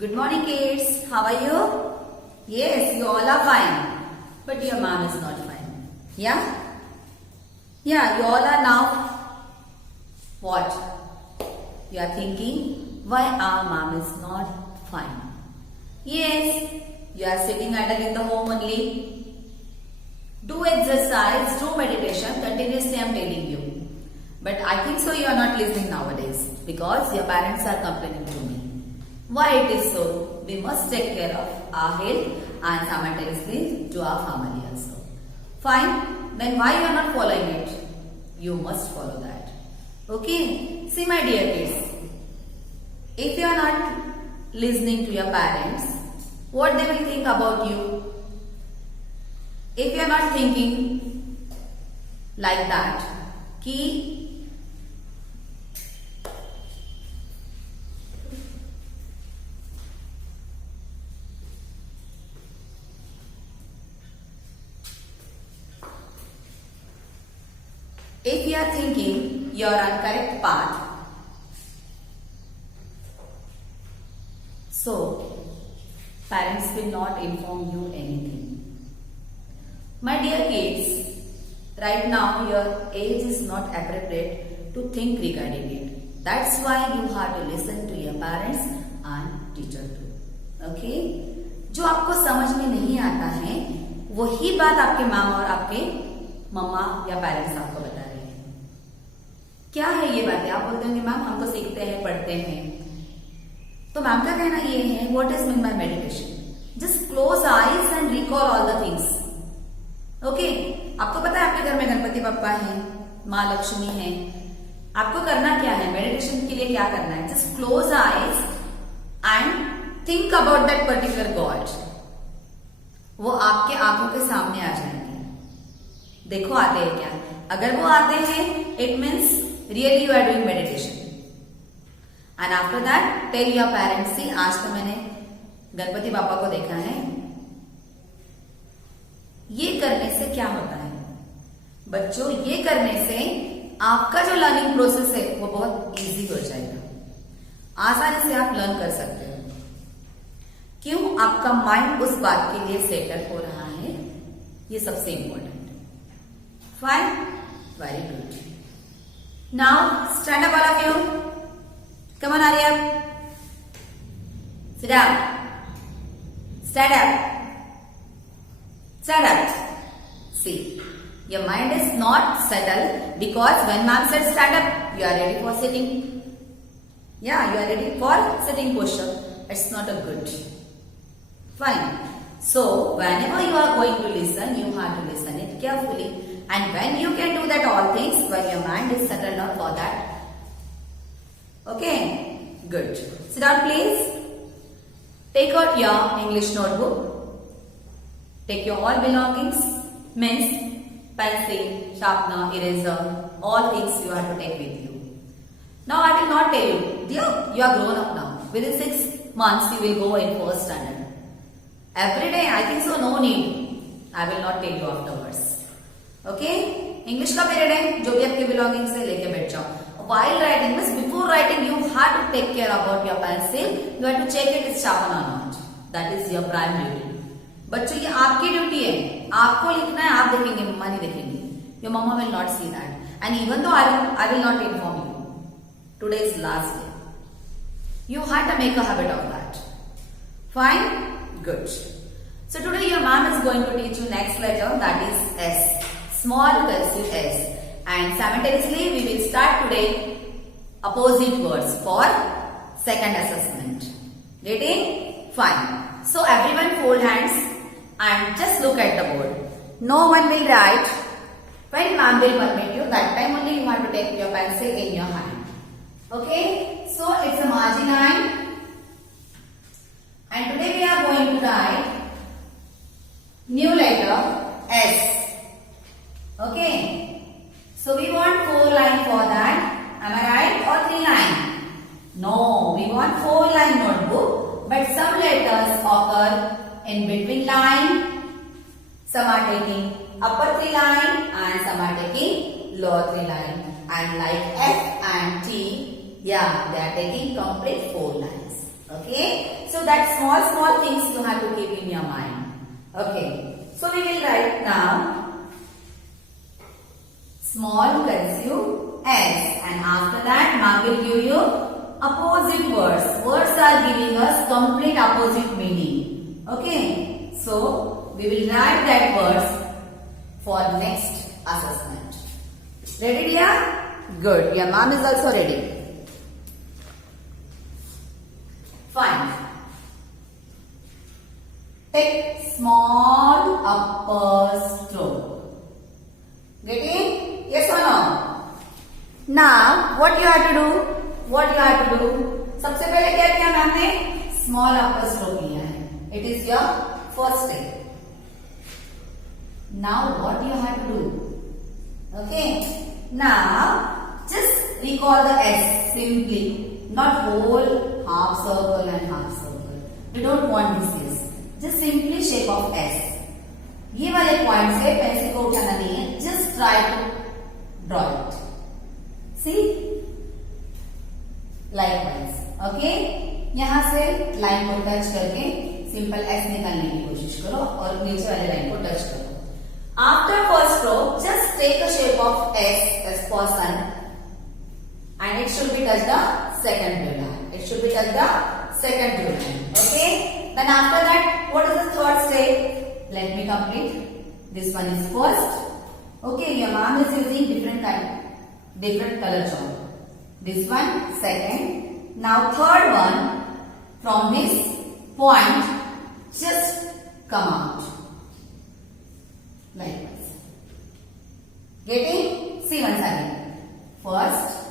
Good morning, kids. How are you? Yes, you all are fine. But your mom is not fine. Yeah? Yeah, you all are now. What? You are thinking, why our mom is not fine? Yes, you are sitting idle in the home only. Do exercise, do meditation, continuously I am telling you. But I think so you are not listening nowadays because your parents are complaining to me. Why it is so? We must take care of our health and simultaneously to our family also. Fine, then why you are not following it? You must follow that. Okay? See my dear kids, if you are not listening to your parents, what they will think about you? If you are not thinking like that, कि if you are thinking you are on correct path, so parents will not inform you anything. My dear kids, right now your age is not appropriate to think regarding it. That's why you have to listen to your parents and teacher too. Okay? जो आपको समझ में नहीं आता है वही बात आपके मामा और आपके मम्मा या पेरेंट्स आपको बता रहे हैं. क्या है ये बातें? आप बोलते होंगे मैम हम तो सीखते हैं पढ़ते हैं. तो मैम का कहना ये है, what is mean by meditation? Just close eyes and recall all the things. Okay, आपको पता है आपके घर में गणपति बप्पा है, माँ लक्ष्मी है. आपको करना क्या है? मेडिटेशन के लिए क्या करना है? Just close eyes and think about that particular God. वो आपके आंखों के सामने आ जाएंगे. देखो आते हैं क्या? अगर वो आते हैं it means really you are doing meditation. And after that tell your parents, see आज तो मैंने गणपति बापा को देखा है. ये करने से क्या होता है बच्चों? ये करने से आपका जो लर्निंग प्रोसेस है वो बहुत इजी हो जाएगा. आसानी से आप लर्न कर सकते हो. क्यों? आपका माइंड उस बात के लिए सेटल हो रहा है. ये सबसे important. Fine, very good. Now stand up all of you. Come on Arya, sit down. Stand up. Stand up. See, your mind is not settled because when ma'am said stand up, you are ready for sitting. Yeah, you are ready for sitting posture. It's not a good. Fine. So, whenever you are going to listen, you have to listen it carefully. And when you can do that all things, when your mind is settled down for that. Okay? Good. Sit down please. Take out your English notebook. Take your all belongings, means pencil, sharpener, eraser, all things you have to take with you. Now I will not tell you, dear, you are grown up now. Within 6 months you will go in first standard. Every day I think so no need. I will not tell you afterwards. Okay? English का period है, जो भी आपके belongings है लेके बैठ जाओ. While writing, means before writing you have to take care about your pencil. You have to check it is sharpened or not. That is your prime duty. बच्चों ये आपकी ड्यूटी है. आपको लिखना है, आप देखेंगे, मम्मा नहीं देखेंगे. Your mumma will not see that. And even though I will not inform you. Today is last day. You have to make a habit of that. Fine, good. So today your ma'am is going to teach you next letter, that is S, small cursive S. And simultaneously we will start today opposite words for second assessment. Getting? Fine. So everyone fold hands and just look at the board. No one will write. When ma'am will permit you, that time only you have to take your pencil in your hand. Okay? So it's a margin line. And today we are going to write new letter S. Okay? So we want 4 lines for that. Am I right? Or 3 lines? No, we want 4 line notebook. But some letters occur in between line. Some are taking upper 3 line and some are taking lower 3 line. And like F and T, yeah, they are taking complete 4 lines. Okay. So So that small things you have to keep in your mind. Okay. So we will write now small cursive S, and after that mark will give you opposite words. Words are giving us complete opposite meaning. Okay. So we will write that words for next assessment. Ready, dear? Good. Your mom is also ready. Fine. Take small upper stroke. Getting? Yes or no? Now, what you have to do? सबसे पहले क्या किया ma'am ने? Small upper stroke लिया है. It is your first step. Now, what you have to do? Okay. Now, just recall the S simply, not whole half circle and half circle. We don't want this S. Just simply shape of S. ये वाले point से pencil को उठाना नहीं है. Just try to draw it. See? Likewise. Okay? यहाँ से line को टच करके सिंपल S निकालने की कोशिश करो और नीचे वाले लाइन को टच करो. After first stroke, just take a shape of S as for sun, and it should be touch the second blue line. It should be touch the second blue line. Okay. Then after that, what is the third step? Let me complete. This one is first. Okay. Your mom is using different color chalk. This one second. Now third one, from this point, just come out. Likewise. Getting? See once again. First,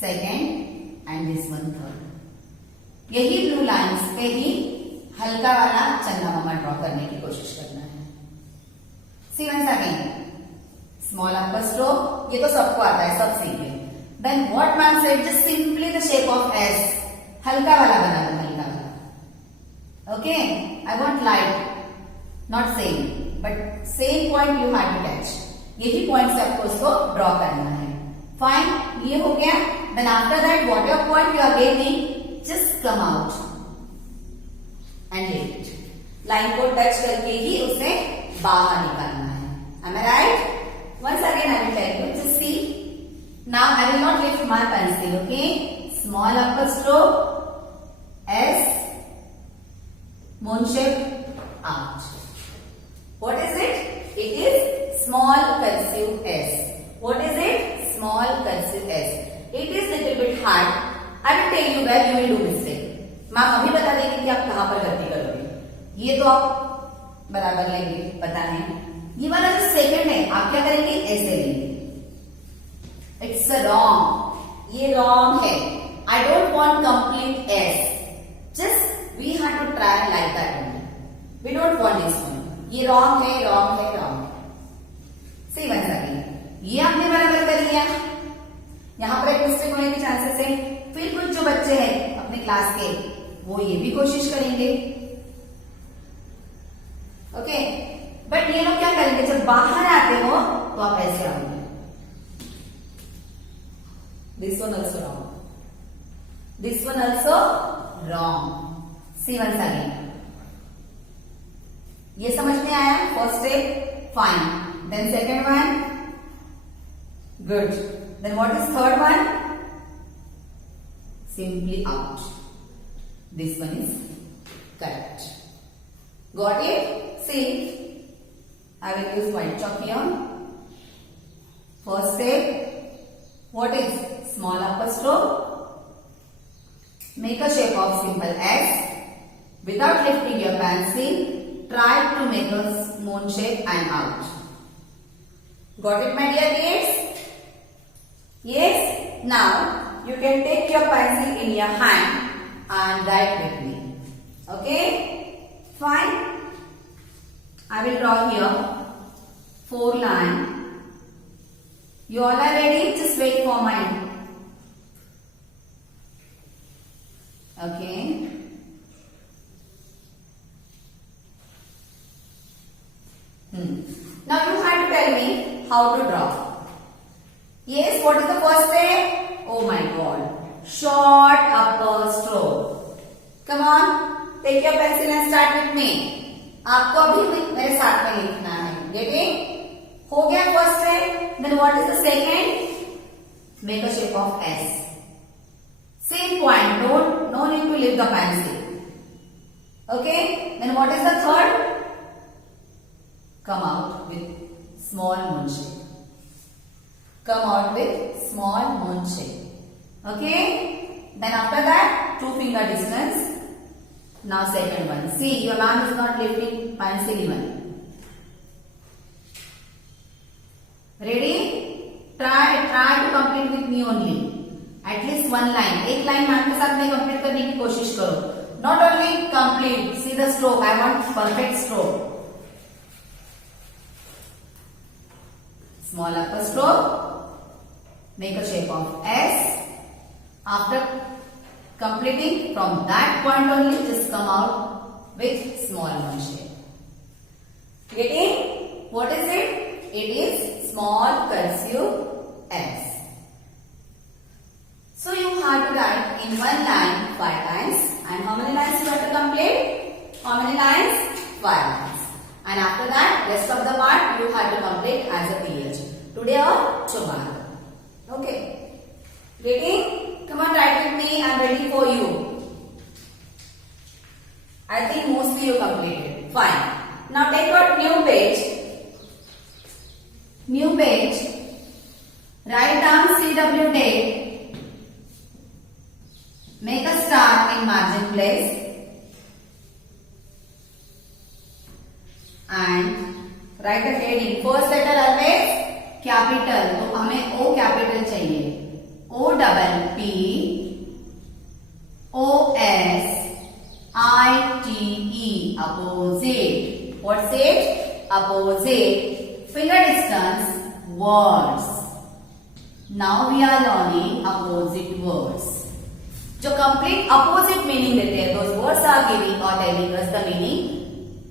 second, and this one third. यही blue lines पे ही हल्का वाला चंदा मामा draw करने की कोशिश करना है. See once again. Small upper stroke. ये तो सबको आता है, सब सीखे. Then what ma'am said? Just simply the shape of S. हल्का वाला बना दो, हल्का वाला. Okay. I want light, not same. But same point you have to touch. यही point से आपको उसको draw करना है. Fine. ये हो गया. Then after that, whatever point you are getting, just come out and leave it. Line को touch करके ही उसे बाहर निकालना है. Am I right? Once again, I will tell you. Just see. Now I will not lift my pencil. Okay. Small upper stroke. S. Moon shape out. What is it? It is small cursive S. What is it? Small cursive S. It is little bit hard. I will tell you where you will do mistake. Ma'am अभी बता देंगे कि आप कहाँ पर गलती करोगे. ये तो आप बराबर लेंगे, पता है. ये वाला जो सेकंड है, आप क्या करेंगे? ऐसे लेंगे. It's a wrong. ये wrong है. I don't want complete S. Just we have to try like that only. We don't want this one. ये wrong है, wrong है, wrong है. See once again. ये आपने बराबर कर लिया. यहाँ पर एक मिस्टेक होने के चांसेस है. फिर कुछ जो बच्चे हैं अपने क्लास के, वो ये भी कोशिश करेंगे. ओके. बट ये लोग क्या करेंगे? जब बाहर आते हो तो आप ऐसे आओगे. This one also wrong. This one also wrong. See once again. ये समझ में आया? First step, fine. Then second one, good. Then what is third one? Simply out. This one is correct. Got it? See, I will use white chalk here. First step, what is small upper stroke? Make a shape of simple S. Without lifting your pencil, try to make a moon shape and out. Got it, my dear kids? Yes? Now, you can take your pencil in your hand and write with me. Okay? Fine. I will draw here 4 lines. You all are ready? Just wait for mine. Okay. Now you have to tell me how to draw. Yes, what is the first step? Oh my God. Short upper stroke. Come on. With me, आपको अभी मेरे साथ में लिखना है। Getting? हो गया first step. Then what is the second? Make a shape of S. Same point, no need to leave the pencil. Okay, then what is the third? Come out with small moon shape. Come out with small moon shape. Okay, then after that 2 finger distance. Now second one. See, your mom is not lifting pencil even. Ready? Try to complete with me only. At least 1 line. एक line ma'am के साथ में complete करने की कोशिश करो. Not only complete. See the stroke. I want perfect stroke. Small upper stroke. Make a shape of S. After completing from that point only, just come out with small moon shape. Getting? What is it? It is small cursive S. So you have to write in 1 line 5 times. And how many lines you have to complete? How many lines? 5 lines. And after that, rest of the part you have to complete as a PH. Today or tomorrow. Okay. Ready? Come on, write with me. I am ready for you. I think mostly you completed. Fine. Now take out new page. New page. Write down CW date. Make a star in margin place and write a heading. First letter always capital, तो हमें O capital चाहिए. O double P O S I T E, opposite. What's it? Opposite. Finger distance, words. Now we are learning opposite words. जो complete opposite meaning देते हैं, those words are giving or telling us the meaning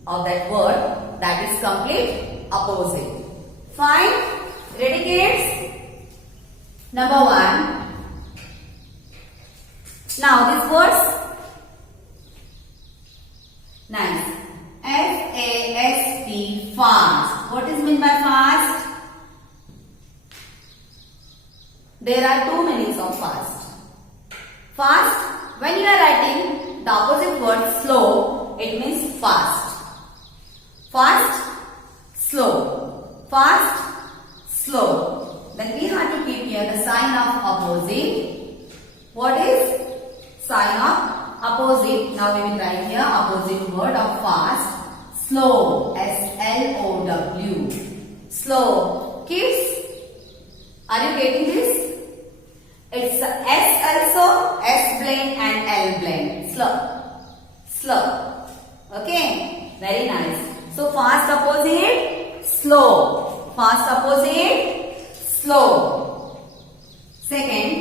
of that word, that is complete opposite. Fine? Ready kids? Number 1. Now these words. Nice. F-A-S-T, fast. What is meant by fast? There are 2 meanings of fast. Fast, when you are writing the opposite word slow, it means fast. Fast, slow. Fast, slow. Then we have to keep here the sign of opposite. What is sign of opposite? Now we will write here opposite word of fast. Slow. S-L-O-W. Slow. Kids, are you getting this? It's S also, S blend and L blend. Slow. Slow. Okay. Very nice. So fast opposite, slow. Fast opposite, slow. Second,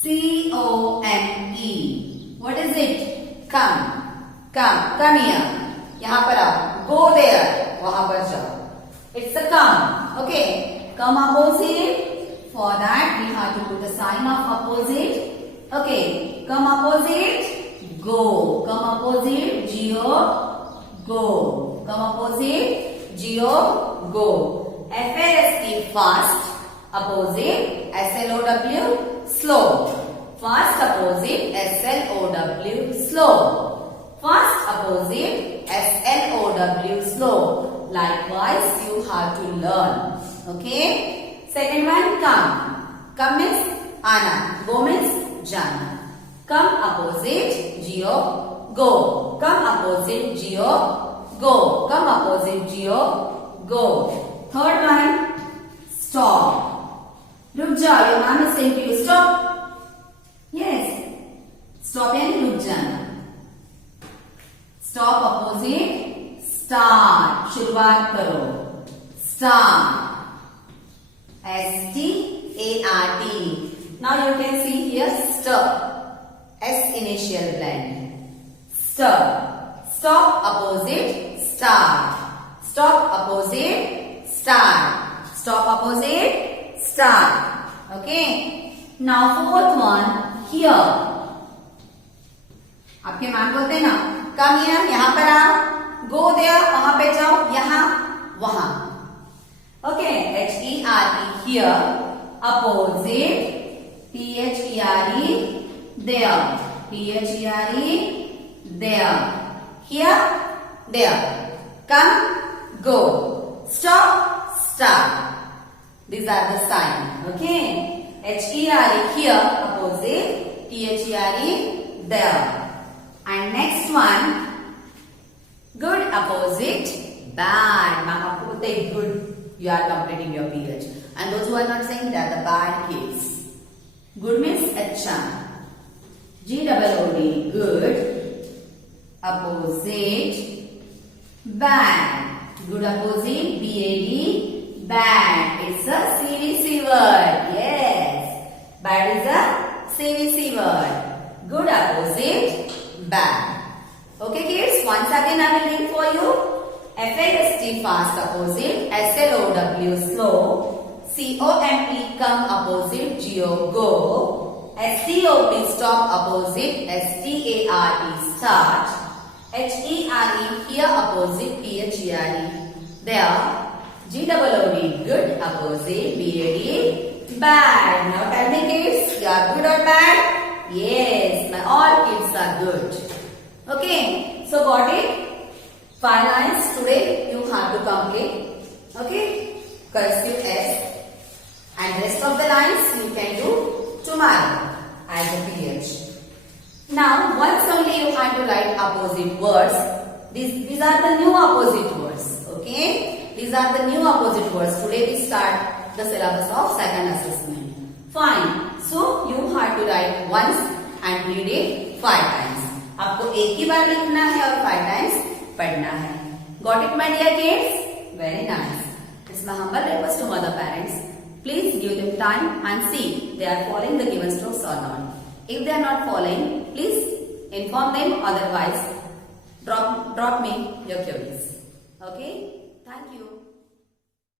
C-O-M-E. What is it? Come. Come. Come here. यहाँ पर आओ. Go there. वहाँ पर जाओ. It's a come. Okay. Come opposite. For that, we have to put the sign of opposite. Okay. Come opposite, go. Come opposite, geo, go. Come opposite, geo, go. F-A-S-T, fast. Opposite, S-L-O-W, slow. Fast opposite, S-L-O-W, slow. Fast opposite, S-L-O-W, slow. Likewise, you have to learn. Okay. Second one, come. Come means आना. Go means जाना. Come opposite, geo, go. Come opposite, geo, go. Come opposite, geo, go. Third one, stop. रुक जाओ. Your mom is saying to you, stop. Yes. Stop यानी रुक जाना. Stop opposite, start. शुरुआत करो. Start. S-T-A-R-T. Now you can see here stir. S initial blend. Stir. Stop opposite, start. Stop opposite, start. Stop opposite, start. Okay. Now fourth one here. आपके ma'am बोलते हैं ना come here, यहाँ पर आओ, go there, वहां पे जाओ, यहाँ वहां. Okay, H-E-R-E here, opposite, T-H-E-R-E there, T-H-E-R-E there, here, there, come, go, stop, start. These are the signs. Okay, H-E-R-E here, opposite, T-H-E-R-E there. And next one, good opposite, bad. Ma'am, आपको बोलते हैं good. You are completing your PH. And those who are not saying, they are the bad kids. Good means अच्छा. G-O-O-D, good. Opposite, bad. Good opposite, B-A-D, bad. It's a CVC word. Yes. Bad is a CVC word. Good opposite, bad. Okay kids, once again I will read for you. F-A-S-T fast opposite, S-L-O-W slow, C-O-M-E come opposite, G-O go, S-T-O-P stop opposite, S-T-A-R-E start, H-E-R-E here opposite, P-H-E-R-E there, G-O-O-D good opposite, B-A-D bad. Now tell me kids, you are good or bad? Yes, my all kids are good. Okay, so got it? 5 lines today you have to complete. Okay, cursive S, and rest of the lines you can do tomorrow as a PH. Now once only you have to write opposite words. These are the new opposite words. Okay, these are the new opposite words. Today we start the syllabus of second assessment. Fine. So you have to write once and read it 5 times. आपको एक ही बार लिखना है और 5 times पढ़ना है. Got it, my dear kids? Very nice. It's my humble request to mother parents. Please give them time and see they are following the given strokes or not. If they are not following, please inform them. Otherwise, drop me your queries. Okay? Thank you.